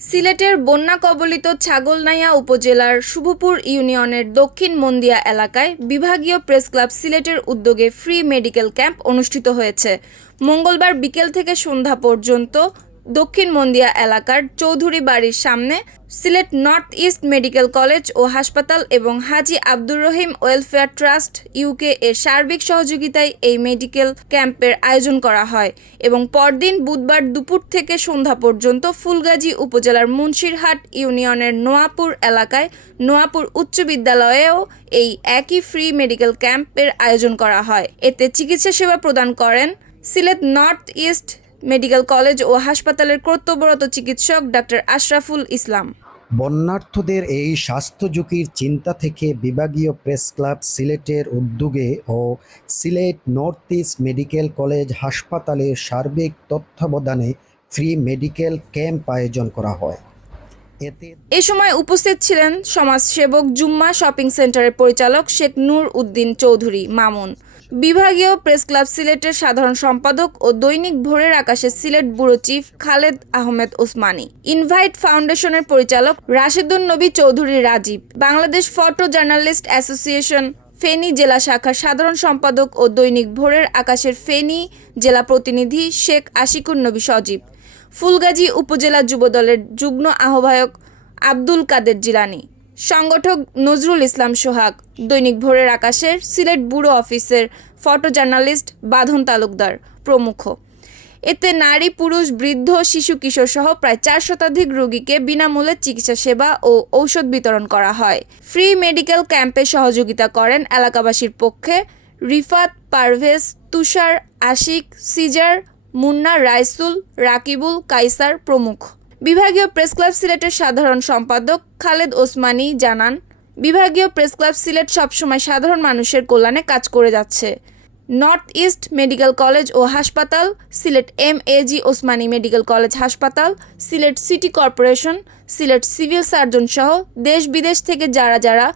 সিলেটের বন্যা কবলিত ছাগলনাইয়া উপজেলার শুভপুর ইউনিয়নের দক্ষিণ মন্দিয়া এলাকায় বিভাগীয় প্রেস ক্লাব সিলেটের উদ্যোগে ফ্রি মেডিকেল ক্যাম্প অনুষ্ঠিত হয়েছে। মঙ্গলবার বিকেল থেকে সন্ধ্যা পর্যন্ত দক্ষিণ মন্দিয়া এলাকার চৌধুরী বাড়ির সামনে Sylhet north east medical college ও হাসপাতাল এবং Haji Abdur Rahim welfare trust UK এর সার্বিক সহযোগিতায় এই মেডিকেল ক্যাম্পের আয়োজন করা হয় এবং পরদিন বুধবার দুপুর থেকে সন্ধ্যা পর্যন্ত ফুলগাজী উপজেলার মুন্সিরহাট ইউনিয়নের নোয়াপুর এলাকায় নোয়াপুর উচ্চ বিদ্যালয়েও এই একই ফ্রি মেডিকেল ক্যাম্পের আয়োজন করা হয়। এতে চিকিৎসা সেবা প্রদান করেন Sylhet north east medical college ও হাসপাতালের কর্তব্যরত চিকিৎসক ডাক্তার আশরাফুল ইসলাম। বন্যার্থদের এই স্বাস্থ্য ঝুঁকির চিন্তা থেকে বিভাগীয় প্রেস ক্লাব সিলেটের উদ্যোগে ও Sylhet north east medical college হাসপাতালের সার্বিক তত্ত্বাবধানে ফ্রি মেডিকেল ক্যাম্প আয়োজন করা হয়। এ সময় উপস্থিত ছিলেন সমাজসেবক জুম্মা শপিং সেন্টারের পরিচালক শেখ নূর উদ্দিন চৌধুরী মামুন। বিভাগীয় প্রেস ক্লাব সিলেটের সাধারণ সম্পাদক ও দৈনিক ভোরের আকাশে Sylhet bureau chief Khaled Ahmed Osmani, invite ফাউন্ডেশনের পরিচালক Rashedun Nabi Chowdhury Rajib, Bangladesh photo journalist association Feni জেলা শাখার সাধারণ সম্পাদক ও দৈনিক ভোরের আকাশের ফেনী জেলা প্রতিনিধি শেখ আশিকুর নবী সজীব, ফুলগাজী উপজেলা যুবদলের যুগ্ম আহ্বায়ক আব্দুল কাদের জিলানি সংগঠক নজরুল ইসলাম সোহাগ, দৈনিক ভোরের আকাশের সিলেট ব্যুরো অফিসের ফটো জার্নালিস্ট বাঁধন তালুকদার প্রমুখ। এতে নারী, পুরুষ, বৃদ্ধ, শিশু, কিশোর সহ প্রায় চার শতাধিক রোগীকে বিনামূল্যে চিকিৎসা সেবা ও ঔষধ বিতরণ করা হয়। ফ্রি মেডিকেল ক্যাম্পে সহযোগিতা করেন এলাকাবাসীর পক্ষে রিফাত পারভেজ, তুষার, আশিক, সিজার, মুন্না, রাইসুল, রাকিবুল, কাইসার প্রমুখ। বিভাগীয় প্রেস ক্লাব সিলেটের সাধারণ সম্পাদক খালেদ ওসমানী জানান, বিভাগীয় প্রেস ক্লাব সিলেট সবসময় সাধারণ মানুষের কল্যাণে কাজ করে যাচ্ছে। নর্থ ইস্ট মেডিকেল কলেজ ও হাসপাতাল, Sylhet M A G Osmani medical college হাসপাতাল, Sylhet city corporation, Sylhet civil surgeon সহ দেশ বিদেশ থেকে যারা যারা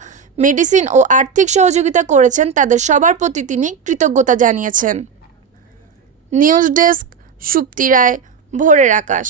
মেডিসিন ও আর্থিক সহযোগিতা করেছেন, তাদের সবার প্রতি তিনি কৃতজ্ঞতা জানিয়েছেন। নিউজ ডেস্ক, সুপ্তি রায়, ভোরের আকাশ।